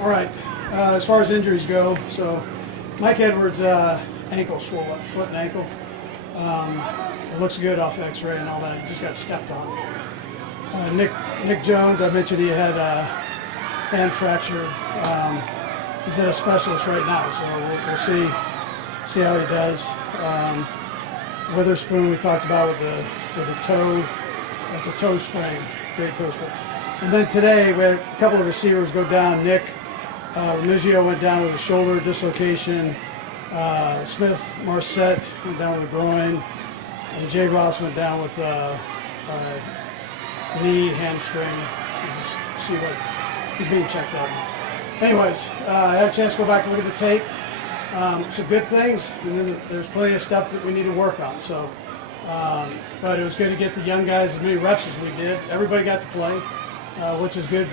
All right. As far as injuries go, so Mike Edwards' ankle swole up, foot and ankle. It looks good off X-ray and all that. He just got stepped on. Nick Jones, I mentioned he had a hand fracture. He's at a specialist right now, so we'll see how he does. Witherspoon we talked about with a toe. That's a toe sprain, great toe sprain. And then today we had a couple of receivers go down. Nick Remigio went down with a shoulder dislocation. Smith Marset went down with a groin, and Jay Ross went down with a knee hamstring. We'll just see what he's being checked out. Anyways, I had a chance to go back and look at the tape. Some good things, and then there's plenty of stuff that we need to work on. So, but it was good to get the young guys as many reps as we did. Everybody got to play, which is good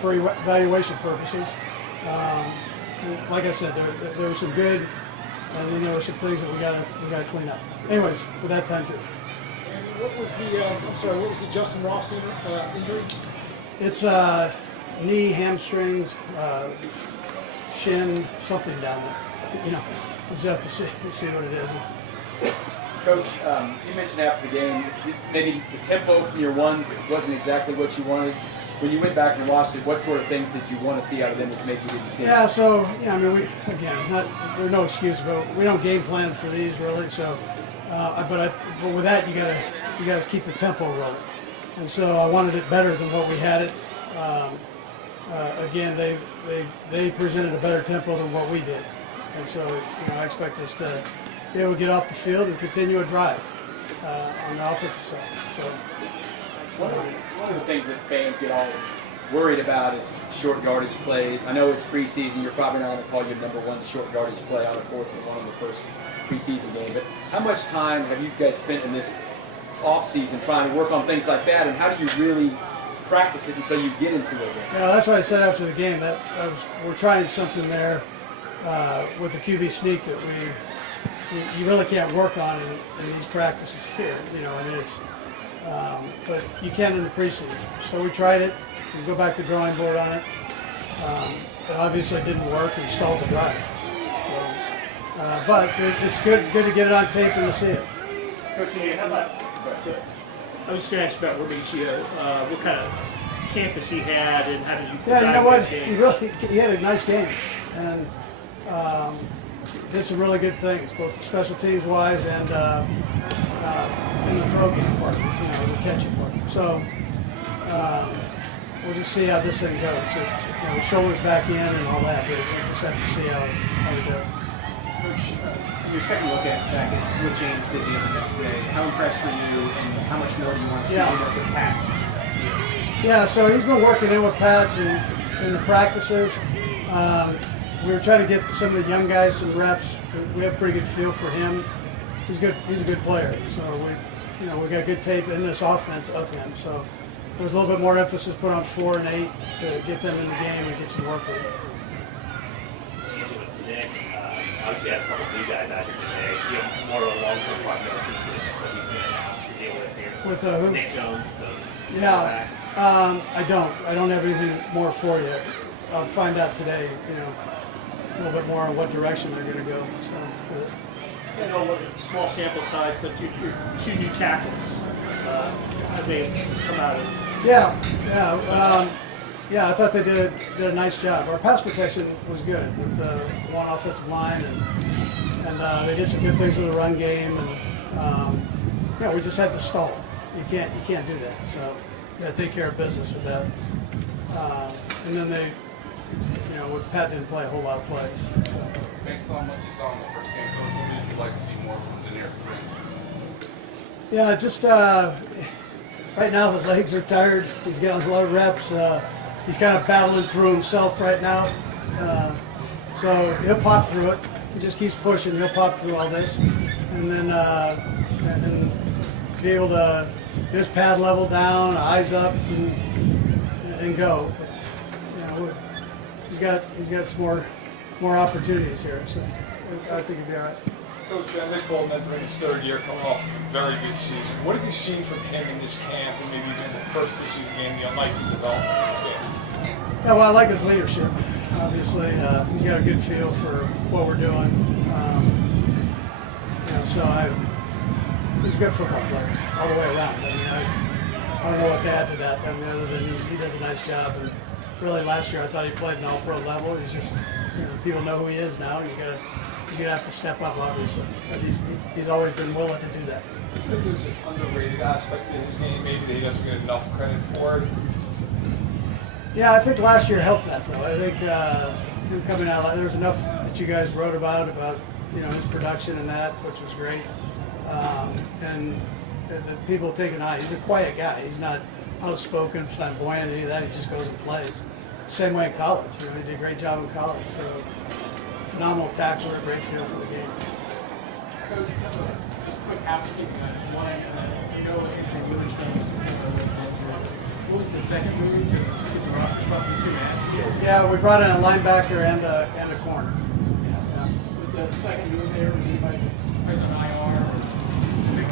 for evaluation purposes. Like I said, there was some good, and then there were some things that we gotta clean up. Anyways, with that time, what was the Justin Ross injury? It's knee, hamstring, shin, something down there. You know, we'll just have to see what it is. Coach, you mentioned after the game, maybe the tempo from your ones wasn't exactly what you wanted. When you went back and watched it, what sort of things did you want to see out of them that maybe you didn't see? Yeah, so I mean, there's no excuse, but we don't game plan for these really. So, but with that, you gotta keep the tempo rolling, and so I wanted it better than what we had it. Again, they presented a better tempo than what we did, and so I expect us to be able to get off the field and continue a drive on the offensive side. So. One of the things that fans get all worried about is short yardage plays. I know it's preseason. You're probably not going to call your number one short yardage play on a 4th and 1 in the first preseason game. But how much time have you guys spent in this off-season trying to work on things like that? And how do you really practice it until you get into it? Yeah, that's what I said after the game. We're trying something there with the QB sneak that you really can't work on in these practices here. I mean it's. But you can in the preseason. So we tried it. We go back to the drawing board on it. It obviously didn't work and stalled the drive. So, but it's good to get it on tape and to see it. Coach, how about? I was just going to ask about Remigio. What kind of campus he had, and how did you? Yeah, you know what? He had a nice game, and did some really good things, both special teams wise and in the throw game part, the catching part. So we'll just see how this thing goes. So, shoulders back in and all that. We just have to see how he does. Coach, your second look back at what James did the other day, how impressed were you, and how much more do you want to see him work with Pat? Yeah, so he's been working in with Pat in the practices. We were trying to get some of the young guys some reps. We have a pretty good feel for him. He's good. He's a good player. So we got good tape in this offense of him. So there was a little bit more emphasis put on 4 and 8 to get them in the game and get some work with it. Obviously, had a couple of new guys out here today. Do you have more of a long-term prognosis with what he's going to have to deal with here? With who? Nick Jones. I don't have anything more for you. I'll find out today. A little bit more on what direction they're going to go. So. I know what small sample size, but your 2 new tackles, how they come out of. Yeah. I thought they did a nice job. Our pass protection was good with the one offensive line, and they did some good things with the run game. And we just had to stall. You can't do that. So you got to take care of business with that. And then Pat didn't play a whole lot of plays. So. Based on what you saw in the first game, Coach, what would you like to see more from Denier Prince? Yeah, just right now the legs are tired. He's getting a lot of reps. He's kind of battling through himself right now. So he'll pop through it. He just keeps pushing. He'll pop through all this. And then and be able to get his pad level down, eyes up, and go. But, he's got some more opportunities here, so I think he'll be all right. Coach, Nick Bolton entering his 3rd year, coming off a very good season. What have you seen from him in this camp, and maybe even the first preseason game, the unlikely development of this game? Yeah, well, I like his leadership. Obviously, he's got a good feel for what we're doing. He's a good football player all the way around. I mean, I don't know what to add to that. I mean, other than he does a nice job. And really, last year I thought he played an all-pro level. He's just, people know who he is now. He's gonna have to step up, obviously. But he's always been willing to do that. I think there's an underrated aspect to his game, maybe that he doesn't get enough credit for. Yeah, I think last year helped that though. I think him coming out, there was enough that you guys wrote about his production and that, which was great. And the people take an eye. He's a quiet guy. He's not outspoken, flamboyant, any of that. He just goes and plays. Same way in college. He did a great job in college. So phenomenal tackler, a great feel for the game. Coach, just quick housekeeping on one, what was the second move to get the roster spot for 2 minutes? Yeah, we brought in a linebacker and a corner. Was the second move there, was anybody placed on IR or big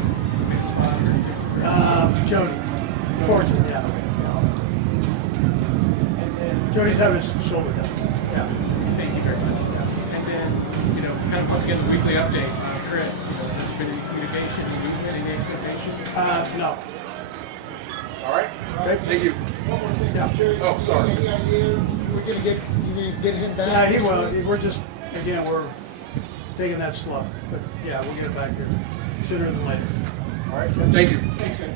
spot or anything? Jody. Fortune, yeah. And then, Jody's having his shoulder down. Yeah. thank you very much. And then, kind of put together a weekly update on Chris. There's been any communication, any expectation? No. All right. Great. Thank you. One more thing, Yeah. I'm curious. Oh, sorry. Any idea we're gonna get? You need to get him back? Yeah, he will. We're just, again, we're taking that slow. But yeah, we'll get it back here sooner than later. All right. Thank you. Thanks, man.